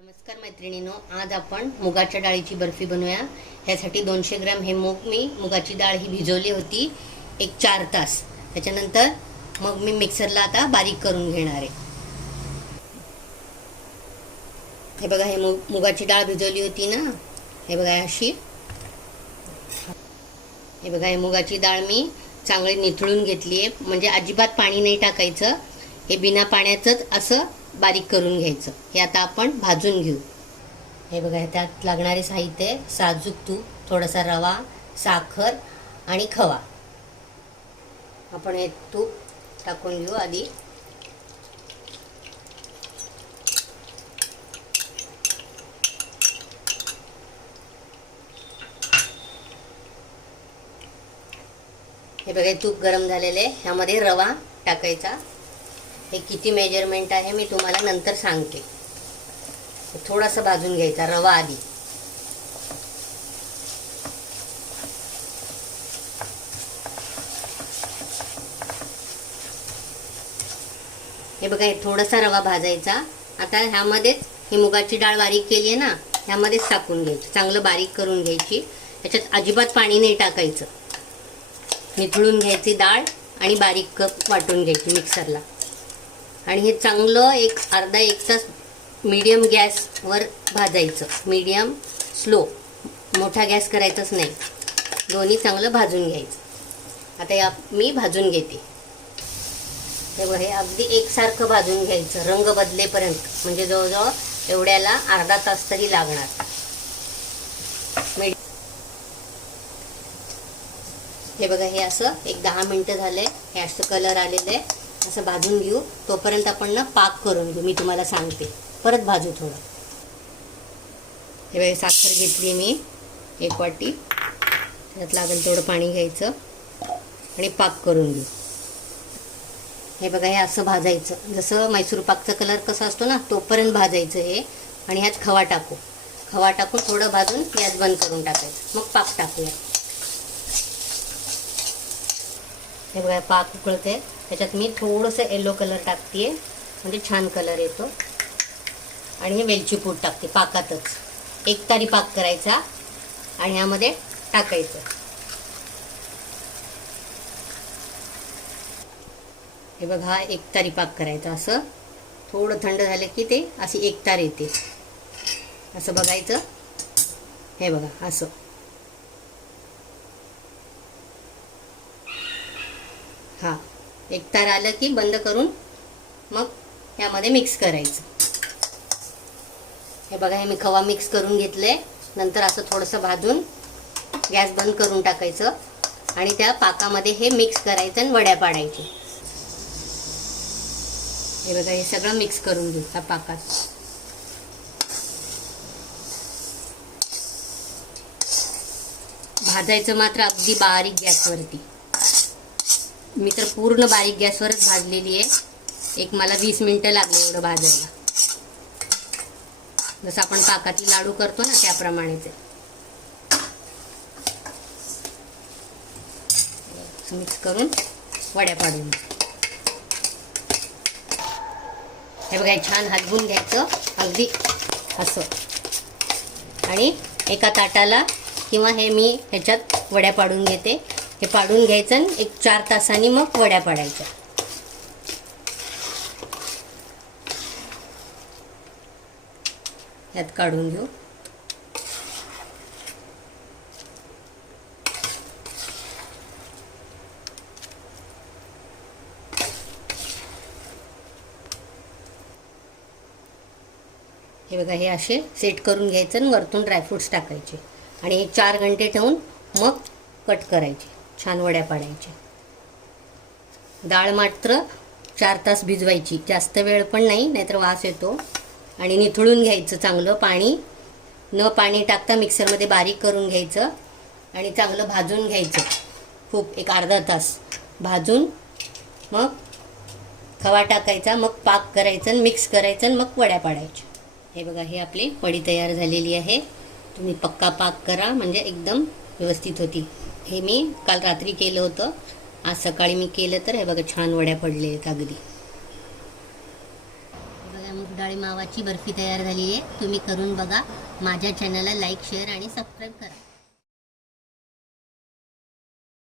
नमस्कार मैत्रिणींनो, आज आपण मुगाच्या डाळीची बर्फी बनवूया। ह्यासाठी 200 ग्रॅम हे मुगाची डाळ ही भिजवली होती एक 4 तास। त्याच्यानंतर मग मी मिक्सरला आता बारीक करून घेणार आहे। हे बघा, हे मुगाची डाळ भिजवली होती ना, हे बघा अशी। हे बघा, हे मुगाची डाळ मी चांगली निथळून घेतली आहे, म्हणजे अजिबात पाणी नाही टाकायचं। हे बिना पाण्याचंच असं बारीक करून घ्यायचं। हे आता आपण भाजून घेऊ। हे बघा, त्यात लागणारे साहित्य: साजूक तूप, थोडासा रवा, साखर आणि खवा। आपण हे तूप टाकून घेऊ आधी। हे बघा, तूप गरम झालेले आहे। ह्यामध्ये रवा टाकायचा। हे किती मेजरमेंट आहे मी तुम्हाला नंतर सांगते। थोडासा भाजून घ्यायचा रवा आधी। हे बघा, थोडासा रवा भाजायचा। आता ह्यामध्येच ही मुगाची डाळ बारीक केली आहे ना, ह्यामध्येच टाकून घ्यायची, चांगलं बारीक करून घ्यायची। त्याच्यात अजिबात पाणी नाही टाकायचं। निथळून घ्यायची डाळ आणि बारीक वाटून घ्यायची मिक्सरला। आणि हे चांगलं एक अर्धा एक तास मीडियम गॅसवर भाजायचं। मीडियम स्लो, मोठा गॅस करायचाच नाही। दोन्ही चांगलं भाजून घ्यायचं। आता मी भाजून घेते। हे बघा, हे अगदी एकसारखं भाजून घ्यायचं, रंग बदलेपर्यंत। म्हणजे जवळजवळ एवढ्याला अर्धा तास तरी लागणार। हे बघा, हे असं एक 10 मिनिटं झाले, हे असं कलर आलेलं आहे। असं भाजून घेऊ। तोपर्यंत आपण ना पाक करून घेऊ, मी तुम्हाला सांगते। परत भाजू थोडं। हे बघा, साखर घेतली मी 1 वाटी। त्यात लागेल तेवढं पाणी घ्यायचं आणि पाक करून घेऊ। हे बघा, हे असं भाजायचं, जसं मैसूर पाकचा कलर कसा असतो ना, तोपर्यंत भाजायचं हे। आणि ह्यात खवा टाकू। खवा टाकून थोडं भाजून गॅस बंद करून टाकायचं। मग पाक टाकूया। हे बघा, पाक उकळते। त्याच्यात मी थोडंसं येलो कलर टाकते, म्हणजे छान कलर येतो। आणि हे वेलची पूड टाकते पाकातच। एक तारी पाक करायचा आणि ह्यामध्ये टाकायचं। हे बघा, एक तारी पाक करायचा। असं थोडं थंड झालं की ते अशी एक तार येते। असं बघायचं। हे बघा, असं। हा, एक तार आलं की बंद करून मग यामध्ये मिक्स करायचं। हे बघा, हे मी खवा मिक्स करून घेतले। नंतर असं थोडंसं भाजून गॅस बंद करून टाकायचं आणि त्या पाकामध्ये हे मिक्स करायचं आणि वड्या पाडायच्या। हे बघा, हे सगळं मिक्स करून घेऊ त्या पाकात। भाजायचं मात्र अगदी बारीक गॅसवरती। मी तर पूर्ण बारीक गॅसवरच भाजलेली आहे। एक मला 20 मिनिटं लागले एवढं भाजायला। जसं आपण पाकातले लाडू करतो ना, त्याप्रमाणेच आहे। मिक्स करून वड्या पाडून हे बघा, छान हलवून घ्यायचं अगदी असं। आणि एका ताटाला किंवा हे मी ह्याच्यात वड्या पाडून घेते। हे पाडून घ्यायचं आणि एक 4 तासांनी मग वड्या पाडायच्या। यात काढून घेऊ। हे बघा, हे असे सेट करून घ्यायचं आणि वरतून ड्रायफ्रुट्स टाकायचे। आणि हे 4 घंटे ठेवून मग कट करायचे, छान वड्या पाडायचे। डाळ मात्र 4 तास भिजवायची, जास्त वेळ पण नाही, नाहीतर वास येतो। आणि निथळून घ्यायचं चांगलं, पाणी टाकता मिक्सरमध्ये बारीक करून घ्यायचं आणि चांगलं भाजून घ्यायचं खूप, एक अर्धा तास भाजून मग खवा टाकायचा, मग पाक करायचं आणि मिक्स करायचं आणि मग वड्या पाडायच्या। हे बघा, हे आपली वडी तयार झालेली आहे। तुम्ही पक्का पाक करा, म्हणजे एकदम व्यवस्थित होती। हे मी काल रात्री केलं होतं, आज सकाळी मी केलं तर हे बघा छान वड्या पडले आहेत अगदी। बघा, डाळी मावाची बर्फी तयार झाली आहे. तुम्ही करून बघा. माझ्या चॅनलला लाईक शेअर आणि सबस्क्राईब करा.